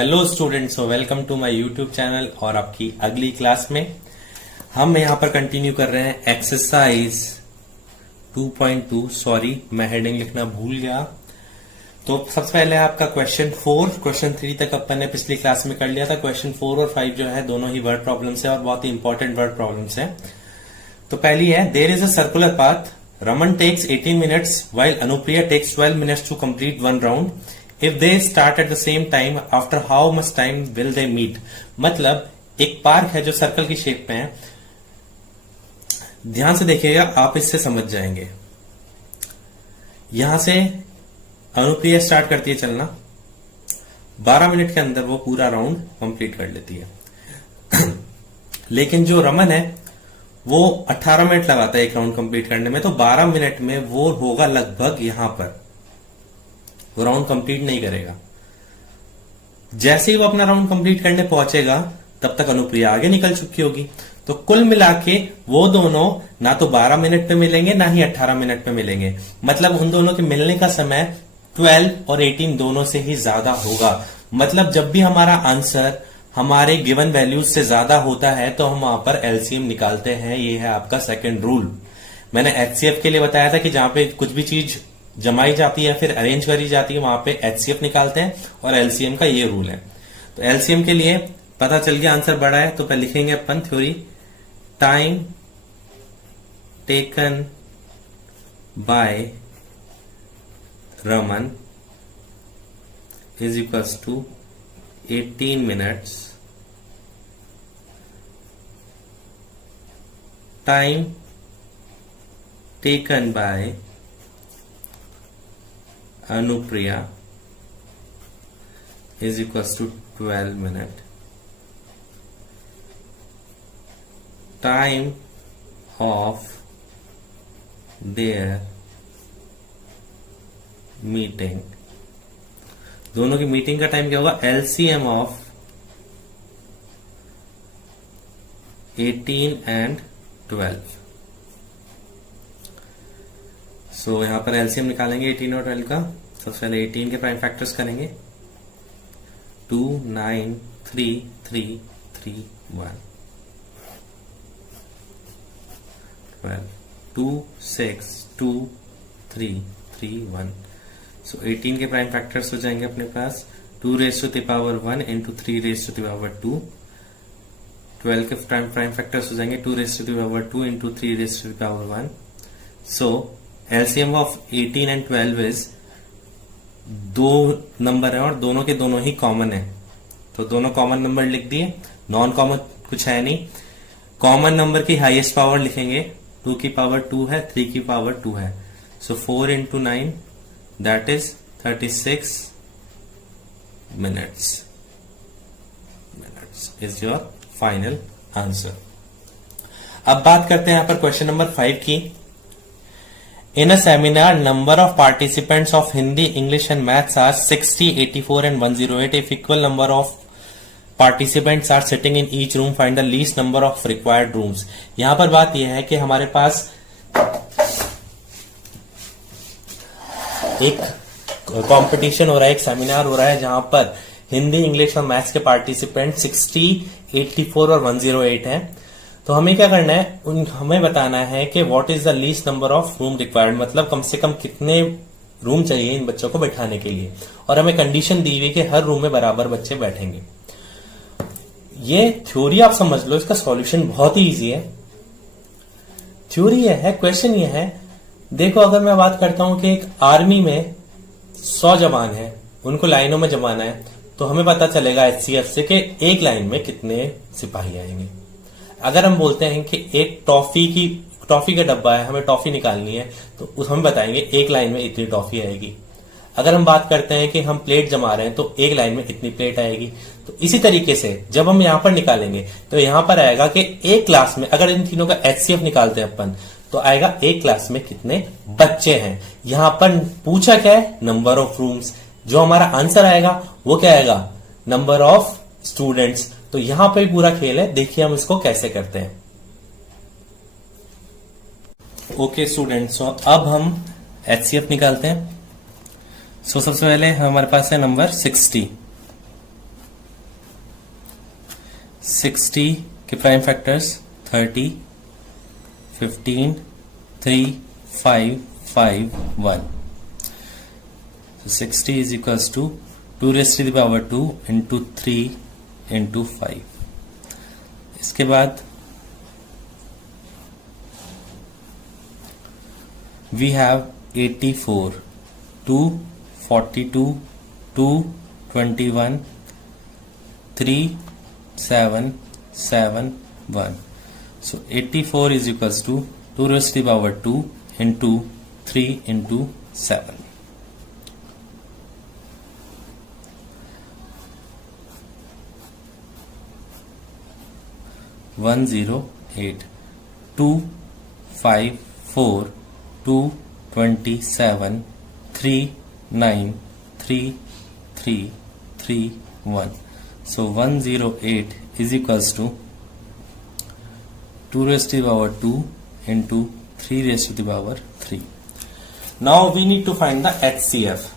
Hello students, welcome to my YouTube channel. और आपकी अगली क्लास में हम यहाँ पर कंटिन्यू कर रहे हैं एक्सरसाइज 2.2। सॉरी, मैं हेडिंग लिखना भूल गया। तो सबसे पहले आपका क्वेश्चन 4, क्वेश्चन 3 तक अपन ने पिछली क्लास में कर लिया था। क्वेश्चन 4 और 5 जो है दोनों ही वर्ड प्रॉब्लम्स है और बहुत ही इंपॉर्टेंट वर्ड प्रॉब्लम्स है। तो पहली है, there is a circular path, Raman takes 18 minutes while Anupriya takes 12 minutes to complete one round. If they start at the same time, after how much time will they meet? मतलब एक park है जो circle की shape में है। ध्यान से देखिएगा, आप इससे समझ जाएंगे। यहां से अनुप्रिया स्टार्ट करती है चलना, 12 मिनट के अंदर वो पूरा राउंड कंप्लीट कर लेती है। लेकिन जो रमन है वो 18 मिनट लगाता है एक राउंड कंप्लीट करने में, तो 12 मिनट में वो होगा लगभग यहां पर, वो राउंड कंप्लीट नहीं करेगा। जैसे ही वो अपना राउंड कंप्लीट करने पहुंचेगा तब तक अनुप्रिया आगे निकल चुकी होगी। तो कुल मिला के वो दोनों ना तो 12 मिनट पे मिलेंगे ना ही 18 मिनट पे मिलेंगे। मतलब उन दोनों के मिलने का समय 12 और 18 दोनों से ही ज्यादा होगा। मतलब जब भी हमारा आंसर हमारे गिवन वैल्यूज से ज्यादा होता है तो हम वहां पर एलसीएम निकालते हैं। ये है आपका सेकंड रूल। मैंने एचसीएफ के लिए बताया था कि जहां पे कुछ भी चीज जमाई जाती है फिर अरेंज करी जाती है वहां पे एचसीएफ निकालते हैं, और एलसीएम का ये रूल है। तो एलसीएम के लिए पता चल गया आंसर बड़ा है, तो पहले लिखेंगे अपन theory, time taken by Raman is equals to 18 minutes, time taken by Anupriya is equals to 12 minutes, time of their meeting, दोनों की मीटिंग का टाइम क्या होगा, एलसीएम ऑफ 18 एंड 12। सो यहां पर एलसीएम निकालेंगे 18 और 12 का। सबसे पहले 18 के प्राइम फैक्टर्स करेंगे, 2 9 3 3 3 1, 12 2 6 2 3 3 1। सो 18 के प्राइम फैक्टर्स हो जाएंगे अपने पास 2 raised to the power 1 into 3 raised to the power 2। 12 के प्राइम फैक्टर्स हो जाएंगे 2 raised to the power 2 into 3 raised to the power 1। So LCM of 18 and 12 is, दो नंबर है और दोनों के दोनों ही कॉमन है, तो दोनों कॉमन नंबर लिख दिए। नॉन कॉमन कुछ है नहीं। कॉमन नंबर की हाईएस्ट पावर लिखेंगे, 2 की पावर 2 है, 3 की पावर 2 है। सो 4 into 9 that is 36 minutes is your final answer। अब बात करते हैं यहां पर क्वेश्चन नंबर 5 की। In a seminar number of participants of Hindi, English and maths are 60, 84 and 108। If equal number of participants are sitting in each room, find the least number of required rooms. यहां पर बात यह है कि हमारे पास एक competition हो रहा है, एक सेमिनार हो रहा है जहां पर हिंदी, इंग्लिश और मैथ्स के पार्टिसिपेंट 60, 84 और 108 हैं। तो हमें क्या करना है, हमें बताना है कि what is the least number of room required, मतलब कम से कम कितने रूम चाहिए इन बच्चों को बैठाने के लिए। और हमें कंडीशन दी हुई कि हर रूम में बराबर बच्चे बैठेंगे। ये थ्योरी आप समझ लो, इसका सॉल्यूशन बहुत ही इजी है। थ्योरी यह है, क्वेश्चन यह है, देखो अगर मैं बात करता हूं कि एक आर्मी में 100 जवान है, उनको लाइनों में जमाना है, तो हमें पता चलेगा एचसीएफ से कि एक लाइन में कितने सिपाही आएंगे। अगर हम बोलते हैं कि एक टॉफी का डब्बा है, हमें टॉफी निकालनी है, तो हमें बताएंगे एक लाइन में इतनी टॉफी आएगी। अगर हम बात करते हैं कि हम प्लेट जमा रहे हैं तो एक लाइन में इतनी प्लेट आएगी। तो इसी तरीके से जब हम यहां पर निकालेंगे तो यहां पर आएगा कि एक क्लास में, अगर इन तीनों का एचसीएफ निकालते हैं अपन, तो आएगा एक क्लास में कितने बच्चे हैं। यहां पर पूछा क्या है, नंबर ऑफ रूम्स। जो हमारा आंसर आएगा वो क्या आएगा, नंबर ऑफ स्टूडेंट्स। तो यहां पे पूरा खेल है, देखिए हम इसको कैसे करते हैं। ओके स्टूडेंट्स, अब हम एचसीएफ निकालते हैं। सबसे पहले हमारे पास है नंबर 60। 60 के prime factors 30, 15, 3, 5, 5, 1. So 60 is equals to 2 raised to the power 2 into 3 into 5. इसके बाद we have 84, 2, 42, 2, 21, 3, 7, 7, 1. So 84 is equals to 2 raised to the power 2 into 3 into 7. One zero 8, 2, 5, 4, 2, 27, 3, 9, 3, 3, 3, 1. So 108 is equals to 2 raised to the power 2 into 3 raised to the power 3. Now we need to find the HCF.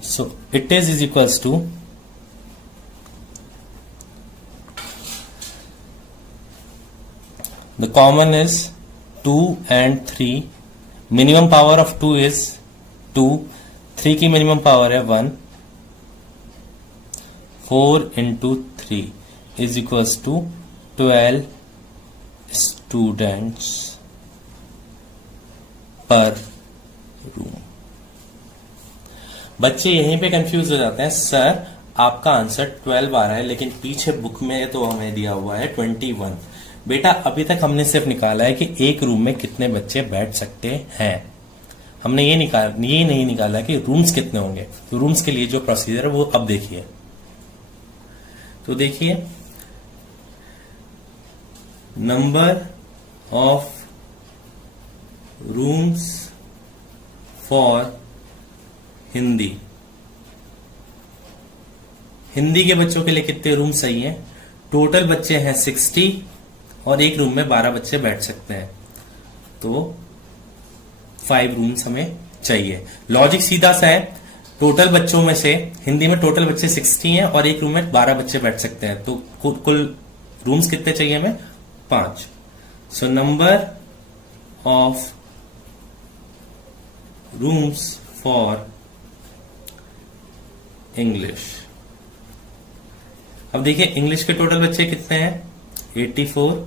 So it is equals to the common is 2 and 3. Minimum power of 2 is 2. 3 की minimum power है 1. 4 into 3 is equals to 12 students per room. बच्चे यहीं पे confuse हो जाते हैं, sir आपका answer 12 आ रहा है लेकिन पीछे बुक में तो हमें दिया हुआ है 21. बेटा अभी तक हमने सिर्फ निकाला है कि एक रूम में कितने बच्चे बैठ सकते हैं, हमने ये नहीं निकाला कि रूम्स कितने होंगे. तो रूम्स के लिए जो प्रोसीजर है वो अब देखिए. तो देखिए, number of rooms for Hindi के बच्चों के लिए कितने रूम सही हैं. टोटल बच्चे हैं 60 और एक रूम में 12 बच्चे बैठ सकते हैं, तो 5 रूम्स हमें चाहिए. लॉजिक सीधा सा है, टोटल बच्चों में से हिंदी में टोटल बच्चे 60 हैं और एक रूम में 12 बच्चे बैठ सकते हैं, तो कुल रूम्स कितने चाहिए हमें, 5. So number of rooms for English. अब देखिए इंग्लिश के टोटल बच्चे कितने हैं, 84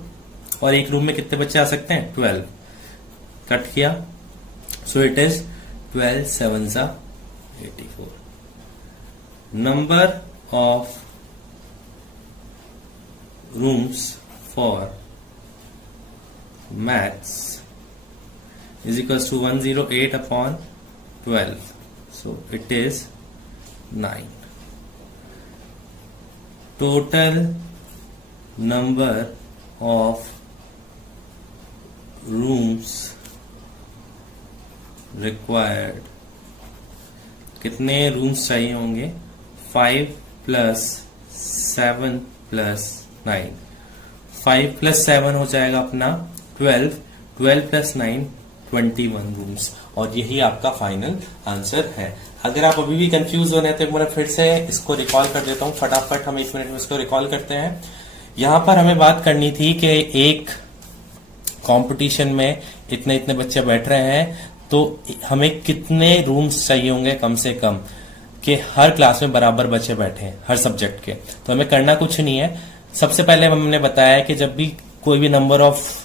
और एक रूम में कितने बच्चे आ सकते हैं, 12. कट किया, so it is 12 7 84. Number of rooms for maths is equals to 108 upon 12, so it is 9. Total number of rooms required, कितने रूम्स चाहिए होंगे, 5 plus 7 plus 9. 5 plus 7 हो जाएगा अपना 12, 12 plus 9 21 रूम्स, और यही आपका फाइनल आंसर है. अगर आप अभी भी कंफ्यूज हो रहे हैं तो एक बार फिर से इसको रिकॉल कर देता हूं, फटाफट हम 1 मिनट में इसको रिकॉल करते हैं. यहां पर हमें बात करनी थी कि एक कंपटीशन में इतने इतने बच्चे बैठ रहे हैं, तो हमें कितने रूम्स चाहिए होंगे कम से कम कि हर क्लास में बराबर बच्चे बैठे हैं हर सब्जेक्ट के. तो हमें करना कुछ नहीं है. सबसे पहले हमने बताया कि जब भी कोई भी नंबर ऑफ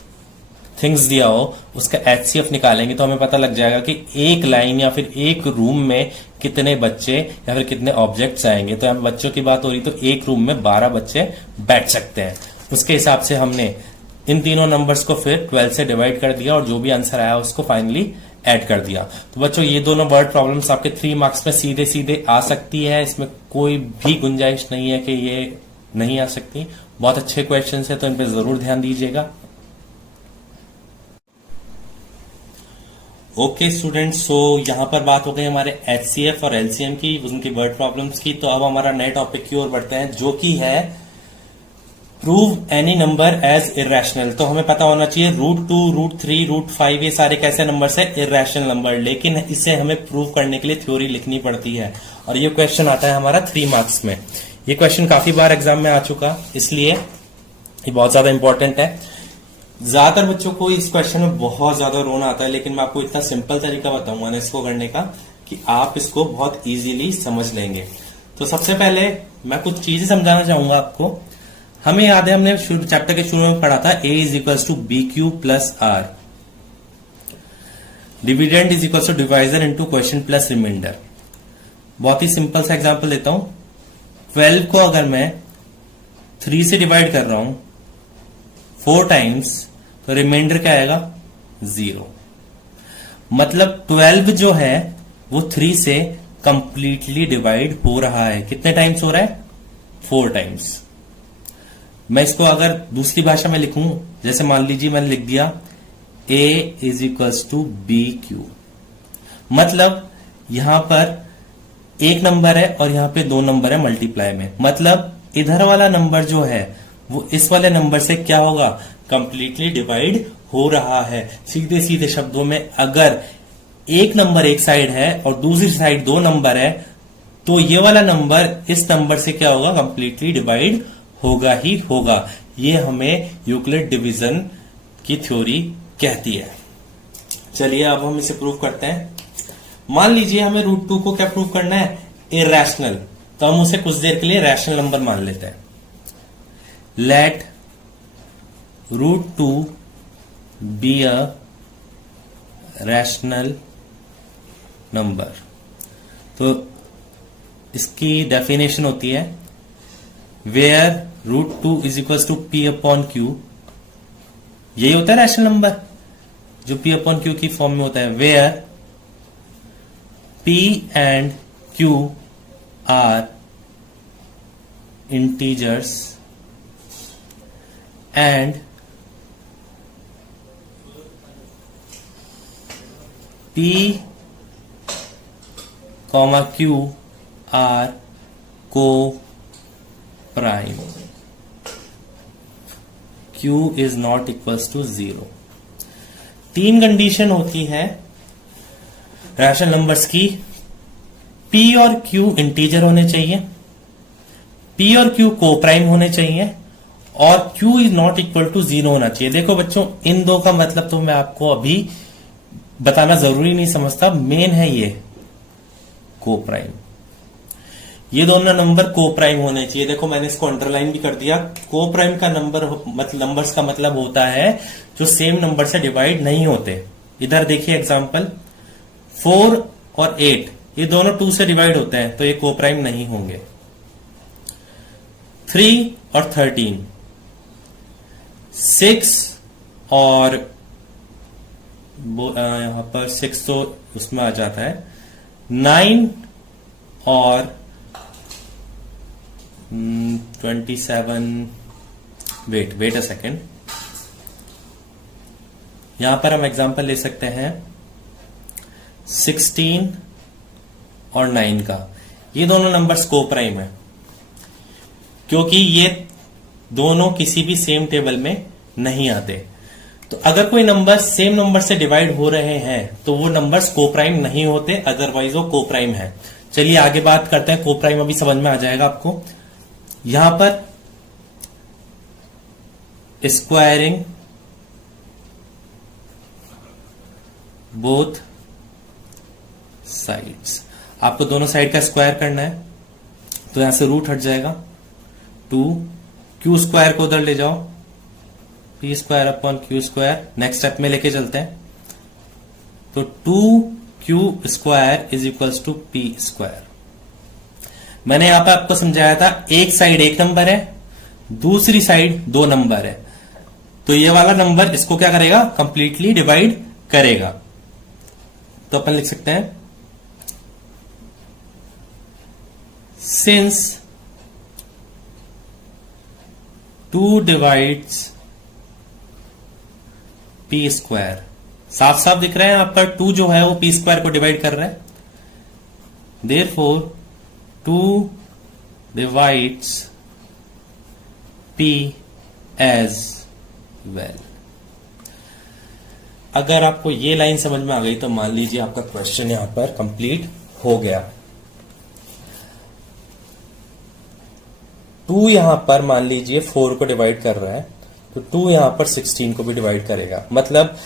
थिंग्स दिया हो उसका HCF निकालेंगे तो हमें पता लग जाएगा कि एक लाइन या फिर एक रूम में कितने बच्चे या फिर कितने ऑब्जेक्ट्स आएंगे. तो यहाँ बच्चों की बात हो रही तो एक रूम में 12 बच्चे बैठ सकते हैं. उसके हिसाब से हमने इन तीनों नंबर्स को फिर 12 से डिवाइड कर दिया और जो भी आंसर आया उसको फाइनली ऐड कर दिया. तो बच्चों ये दोनों वर्ड प्रॉब्लम्स आपके 3 मार्क्स में सीधे सीधे आ सकती है, इसमें कोई भी गुंजाइश नहीं है कि ये नहीं आ सकती. बहुत अच्छे क्वेश्चन है तो इन पर जरूर ध्यान दीजिएगा. ओके स्टूडेंट्स, सो यहाँ पर बात हो गई हमारे HCF और LCM की, उनकी वर्ड प्रॉब्लम्स की. तो अब हमारा नए टॉपिक की ओर बढ़ते हैं जो कि है prove any number as irrational. तो हमें पता होना चाहिए √2, √3, √5 ये सारे कैसे नंबर है, इरेशनल नंबर. लेकिन इसे हमें प्रूव करने के लिए थ्योरी लिखनी पड़ती है और ये क्वेश्चन आता है हमारा 3 मार्क्स में. ये क्वेश्चन काफी बार एग्जाम में आ चुका, इसलिए ये बहुत ज्यादा इंपॉर्टेंट है। ज्यादातर बच्चों को इस क्वेश्चन में बहुत ज्यादा रोना आता है, लेकिन मैं आपको इतना सिंपल तरीका बताऊंगा ना इसको करने का कि आप इसको बहुत इजीली समझ लेंगे। तो सबसे पहले मैं कुछ चीजें समझाना चाहूंगा आपको। हमें याद है हमने चैप्टर के शुरू में पढ़ा था a is equals to b q plus r, dividend is equals to divisor into question plus remainder. बहुत ही सिंपल सा एग्जांपल देता हूं। 12 को अगर मैं 3 से डिवाइड कर रहा हूं 4 टाइम्स, तो रिमाइंडर क्या आएगा 0। मतलब 12 जो है वो 3 से कंप्लीटली डिवाइड हो रहा है। कितने टाइम्स हो रहा है 4 टाइम्स। मैं इसको अगर दूसरी भाषा में लिखूं, जैसे मान लीजिए मैंने लिख दिया a is equals to b q, मतलब यहां पर एक नंबर है और यहां पे 2 नंबर है मल्टीप्लाई में, मतलब इधर वाला नंबर जो है वो इस वाले नंबर से क्या होगा कंप्लीटली डिवाइड हो रहा है। सीधे सीधे शब्दों में अगर एक नंबर एक साइड है और दूसरी साइड 2 नंबर है, तो ये वाला नंबर इस नंबर से क्या होगा कंप्लीटली डिवाइड होगा ही होगा। ये हमें यूक्लिड डिवीजन की थ्योरी कहती है। चलिए अब हम इसे प्रूव करते हैं। मान लीजिए हमें √2 को क्या प्रूव करना है इरैशनल, तो हम उसे कुछ देर के लिए रैशनल नंबर मान लेते हैं। Let √2 be a rational number. तो इसकी डेफिनेशन होती है where √2 is equals to p upon q. यही होता है रैशनल नंबर जो पी अपॉन क्यू की फॉर्म में होता है। Where P and Q are integers and P, Q are co-prime. Q is not equals to 0। 3 condition होती है रैशनल नंबर्स की। P और Q इंटीजर होने चाहिए, P और Q को प्राइम होने चाहिए, और Q is not equal to 0 होना चाहिए। देखो बच्चों, इन दो का मतलब तो मैं आपको अभी बताना जरूरी नहीं समझता, मेन है ये को प्राइम। ये दोनों नंबर को प्राइम होने चाहिए। देखो मैंने इसको अंडरलाइन भी कर दिया। को प्राइम का नंबर्स का मतलब होता है जो सेम नंबर से डिवाइड नहीं होते। इधर देखिए एग्जांपल 4 और 8, ये दोनों 2 से डिवाइड होते हैं, तो ये को प्राइम नहीं होंगे। 3 और 13, 6 और यहां पर 6 तो उसमें आ जाता है, 9 और 27, वेट अ सेकेंड। यहां पर हम एग्जांपल ले सकते हैं 16 और 9 का। ये दोनों नंबर्स को प्राइम है क्योंकि ये दोनों किसी भी सेम टेबल में नहीं आते। तो अगर कोई नंबर सेम नंबर से डिवाइड हो रहे हैं तो वो नंबर्स को प्राइम नहीं होते, अदरवाइज वो को प्राइम है। चलिए आगे बात करते हैं। को प्राइम अभी समझ में आ जाएगा आपको। यहां पर स्क्वायरिंग बोथ साइड्स, आपको दोनों साइड का स्क्वायर करना है, तो यहां से रूट हट जाएगा 2। क्यू स्क्वायर को उधर ले जाओ, p square upon q square. Next step में लेके चलते हैं, तो 2q square is equals to p square. मैंने यहां पर आपको समझाया था एक साइड एक नंबर है, दूसरी साइड 2 नंबर है, तो ये वाला नंबर इसको क्या करेगा कंप्लीटली डिवाइड करेगा। तो अपन लिख सकते हैं सिंस 2 डिवाइड्स पी स्क्वायर। साफ साफ दिख रहा है यहां पर 2 जो है वो पी स्क्वायर को डिवाइड कर रहा है। Therefore 2 divides p as well. अगर आपको ये लाइन समझ में आ गई तो मान लीजिए आपका क्वेश्चन यहां पर कंप्लीट हो गया। 2 यहां पर मान लीजिए 4 को डिवाइड कर रहा है, तो 2 यहां पर 16 को भी डिवाइड करेगा। मतलब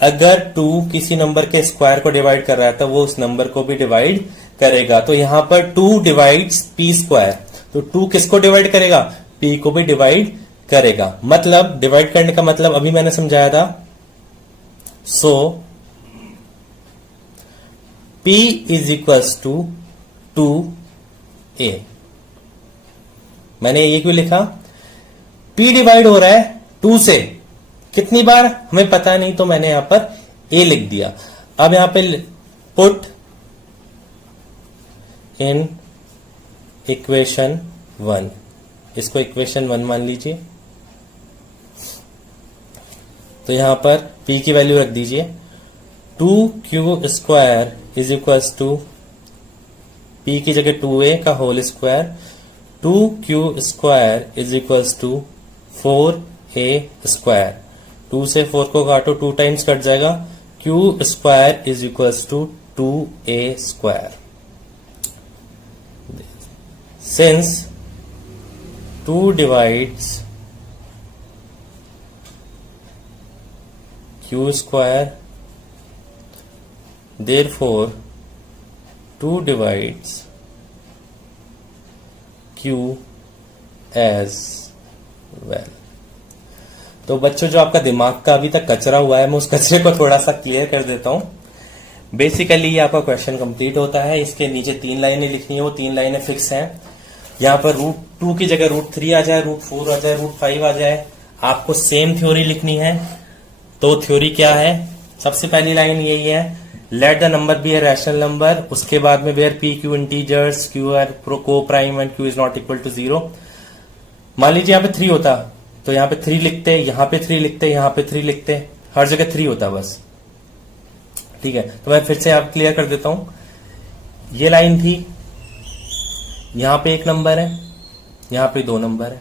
अगर 2 किसी नंबर के स्क्वायर को डिवाइड कर रहा है तो वो उस नंबर को भी डिवाइड करेगा। तो यहां पर 2 डिवाइड्स पी स्क्वायर, तो 2 किसको डिवाइड करेगा? पी को भी डिवाइड करेगा। मतलब डिवाइड करने का मतलब अभी मैंने समझाया था। So P is equals to 2a। मैंने ये क्यों लिखा? P डिवाइड हो रहा है 2 से, कितनी बार हमें पता नहीं, तो मैंने यहां पर a लिख दिया। अब यहां पे पुट इन इक्वेशन 1, इसको इक्वेशन 1 मान लीजिए। तो यहां पर p की वैल्यू रख दीजिए 2q square is equals to p की जगह 2a का whole square, 2q square is equals to 4a square. 2 से 4 को काटो, 2 टाइम्स कट जाएगा, q square is equals to 2a square. Since 2 divides q square, therefore 2 divides q as well। तो बच्चों, जो आपका दिमाग का अभी तक कचरा हुआ है, मैं उस कचरे को थोड़ा सा क्लियर कर देता हूं। बेसिकली ये आपका क्वेश्चन कंप्लीट होता है। इसके नीचे 3 लाइनें लिखनी है, वो 3 लाइनें फिक्स हैं। यहां पर √2 की जगह √3 आ जाए, √4 आ जाए, √5 आ जाए, आपको सेम थ्योरी लिखनी है। तो थ्योरी क्या है? सबसे पहली लाइन यही है, let the number be a rational number. उसके बाद में where P Q integers, Q are and Q is not equal to 0। मान लीजिए यहां पे 3 होता तो यहां पे 3 लिखते, यहां पे 3 लिखते, यहां पे 3 लिखते, हर जगह 3 होता बस। ठीक है, तो मैं फिर से आप क्लियर कर देता हूं। ये लाइन थी, यहां पे 1 नंबर है, यहां पे 2 नंबर है।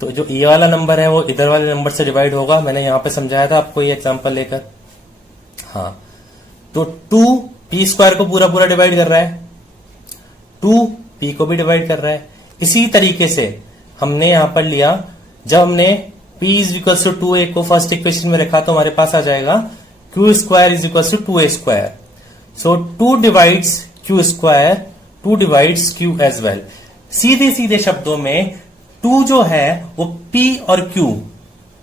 तो जो ये वाला नंबर है वो इधर वाले नंबर से डिवाइड होगा। मैंने यहां पे समझाया था आपको ये एग्जांपल लेकर। हाँ, तो 2 पी स्क्वायर को पूरा पूरा डिवाइड कर रहा है, 2 पी को भी डिवाइड कर रहा है। इसी तरीके से हमने यहां पर लिया, जब हमने p is equal to 2a को फर्स्ट इक्वेशन में रखा तो हमारे पास आ जाएगा q square is equal to 2a square. So 2 divides q square, 2 divides q as well. सीधे सीधे शब्दों में 2 जो है वो p और q,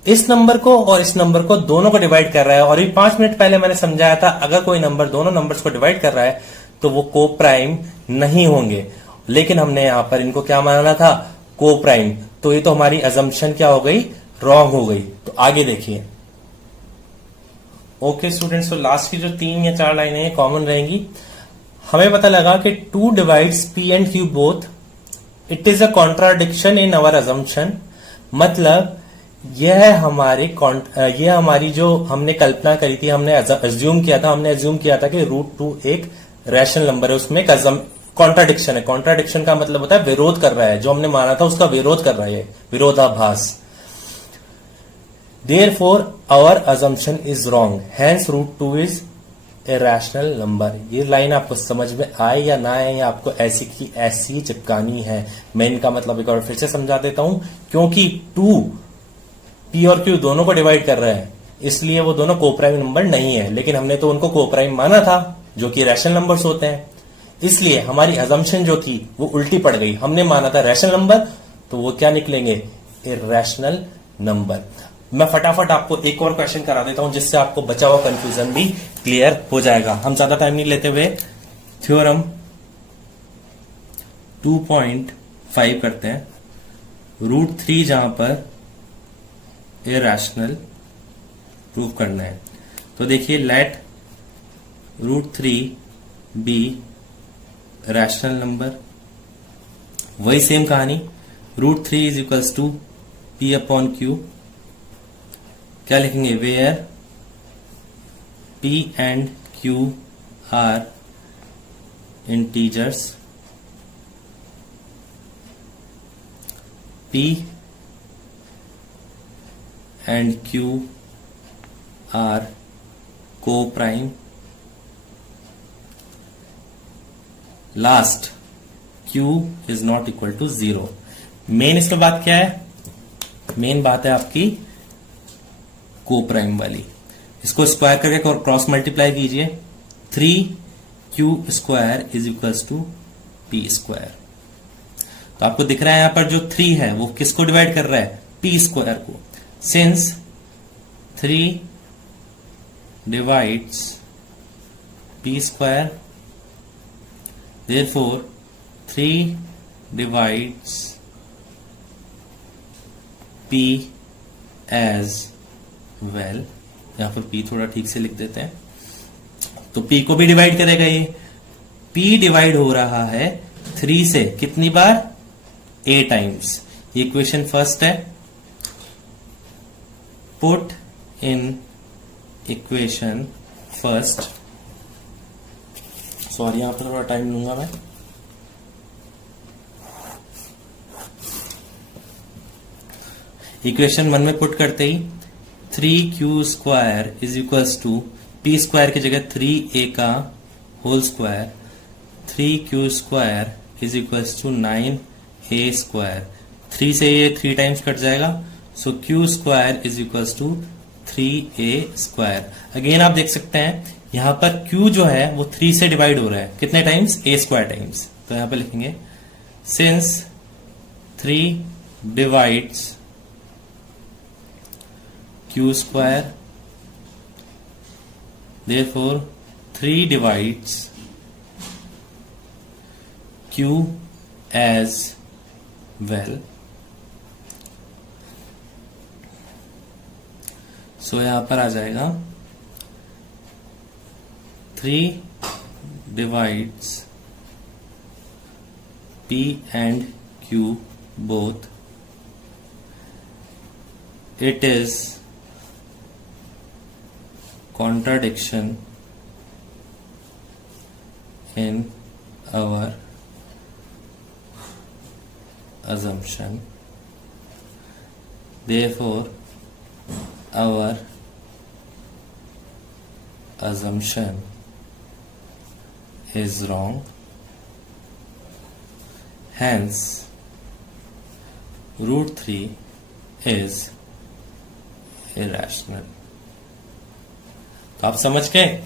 इस नंबर को और इस नंबर को दोनों को डिवाइड कर रहा है। और ये 5 मिनट पहले मैंने समझाया था, अगर कोई नंबर दोनों नंबर्स को डिवाइड कर रहा है तो वो को प्राइम नहीं होंगे। लेकिन हमने यहां पर इनको क्या माना था? को प्राइम। तो ये तो हमारी अजम्पशन क्या हो गई? रॉन्ग हो गई। तो आगे देखिए। ओके स्टूडेंट्स, तो लास्ट की जो 3 या 4 लाइनें कॉमन रहेंगी। हमें पता लगा कि 2 divides p and q both, it is a contradiction in our assumption. मतलब यह हमारी जो हमने कल्पना करी थी, हमने अज्यूम किया था कि √2 एक रैशनल नंबर है, उसमें एक कॉन्ट्राडिक्शन है। कॉन्ट्राडिक्शन का मतलब होता है विरोध कर रहा है, जो हमने माना था उसका विरोध कर रहा है, विरोधाभास। Therefore our assumption is wrong, hence √2 is a rational number। ये लाइन आपको समझ में आए या ना आए, या आपको ऐसी की ऐसी चिपकानी है। मैं इनका मतलब एक और फिर से समझा देता हूं। क्योंकि 2 p और q दोनों को डिवाइड कर रहा है, इसलिए वो दोनों कोप्राइम नंबर नहीं है। लेकिन हमने तो उनको कोप्राइम माना था, जो कि रैशनल नंबर्स होते हैं। इसलिए हमारी अजम्पशन जो थी वो उल्टी पड़ गई। हमने माना था रैशनल नंबर, तो वो क्या निकलेंगे? Irrational number. मैं फटाफट आपको एक और क्वेश्चन करा देता हूं, जिससे आपको बचा हुआ कंफ्यूजन भी क्लियर हो जाएगा। हम ज्यादा टाइम नहीं लेते हुए थ्योरम 2.5 करते हैं। √3 जहां पर इरैशनल प्रूव करना है, तो देखिए, लेट √3 बी रैशनल नंबर। वही सेम कहानी, √3 is equals to p upon q। क्या लिखेंगे? Where p and q are integers, p and q are co-prime। Last q is not equal to 0। Main इसमें बात क्या है? मेन बात है आपकी को प्राइम वाली। इसको स्क्वायर करके क्रॉस मल्टीप्लाई कीजिए, 3q² is equals to p square. तो आपको दिख रहा है यहां पर जो 3 है वो किसको डिवाइड कर रहा है, p स्क्वायर को। Since 3 divides p square, therefore 3 divides p as well। यहां पर p थोड़ा ठीक से लिख देते हैं, तो p को भी डिवाइड करेगा ये। p डिवाइड हो रहा है 3 से कितनी बार, a टाइम्स। इक्वेशन फर्स्ट है, put in equation first. Sorry यहां पर थोड़ा टाइम लूंगा मैं। इक्वेशन 1 में पुट करते ही 3q² is equals to p square की जगह 3a का whole square, 3q² is equals to 9a square. 3 से ये 3 टाइम्स कट जाएगा, so q² is equals to 3a square. Again आप देख सकते हैं यहां पर q जो है वो 3 से डिवाइड हो रहा है कितने टाइम्स, a स्क्वायर टाइम्स। तो यहां पर लिखेंगे since 3 divides q², therefore 3 divides q as well। सो यहां पर आ जाएगा 3 divides p and q both, it is contradiction in our assumption, therefore our assumption is wrong, hence √3 is irrational। तो आप समझ गए,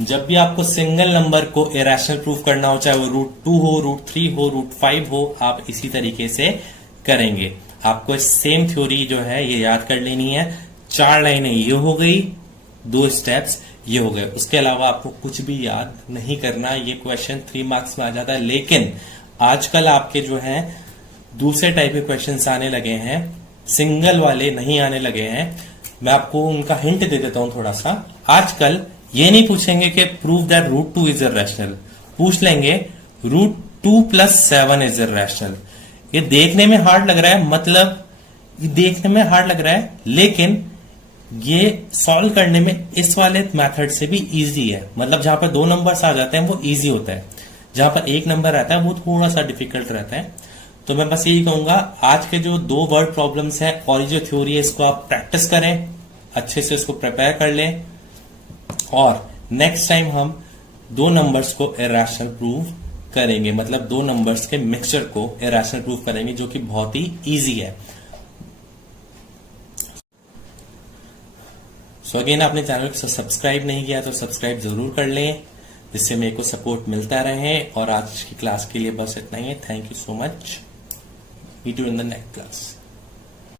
जब भी आपको सिंगल नंबर को इरेशनल प्रूफ करना हो, चाहे वो √2 हो, √3 हो, √5 हो, आप इसी तरीके से करेंगे। आपको सेम थ्योरी जो है ये याद कर लेनी है। 4 लाइनें ये हो गई, 2 स्टेप्स ये हो गए, उसके अलावा आपको कुछ भी याद नहीं करना। ये क्वेश्चन 3 मार्क्स में आ जाता है, लेकिन आजकल आपके जो है दूसरे टाइप के क्वेश्चंस आने लगे हैं, सिंगल वाले नहीं आने लगे हैं। मैं आपको उनका हिंट दे देता हूं थोड़ा सा। आजकल ये नहीं पूछेंगे कि प्रूव दैट √2 इज इररेशनल, पूछ लेंगे √2 + 7 इज इररेशनल। ये देखने में हार्ड लग रहा है, मतलब ये देखने में हार्ड लग रहा है, लेकिन ये सॉल्व करने में इस वाले मेथड से भी इजी है। मतलब जहां पर 2 नंबर्स आ जाते हैं वो इजी होता है, जहां पर 1 नंबर आता है वो थोड़ा सा डिफिकल्ट रहता है। तो मैं बस यही कहूंगा, आज के जो 2 वर्ड प्रॉब्लम्स है और ये जो थ्योरी है इसको आप प्रैक्टिस करें, अच्छे से इसको प्रिपेयर कर लें, और नेक्स्ट टाइम हम 2 नंबर्स को इररेशनल प्रूव करेंगे। मतलब 2 नंबर्स के मिक्सचर को इररेशनल प्रूव करेंगे, जो कि बहुत ही इजी है। सो अगेन, आपने चैनल को सब्सक्राइब नहीं किया तो सब्सक्राइब जरूर कर लें, जिससे मेरे को सपोर्ट मिलता रहे। और आज की क्लास के लिए बस इतना ही है। Thank you so much. Meet you in the next class.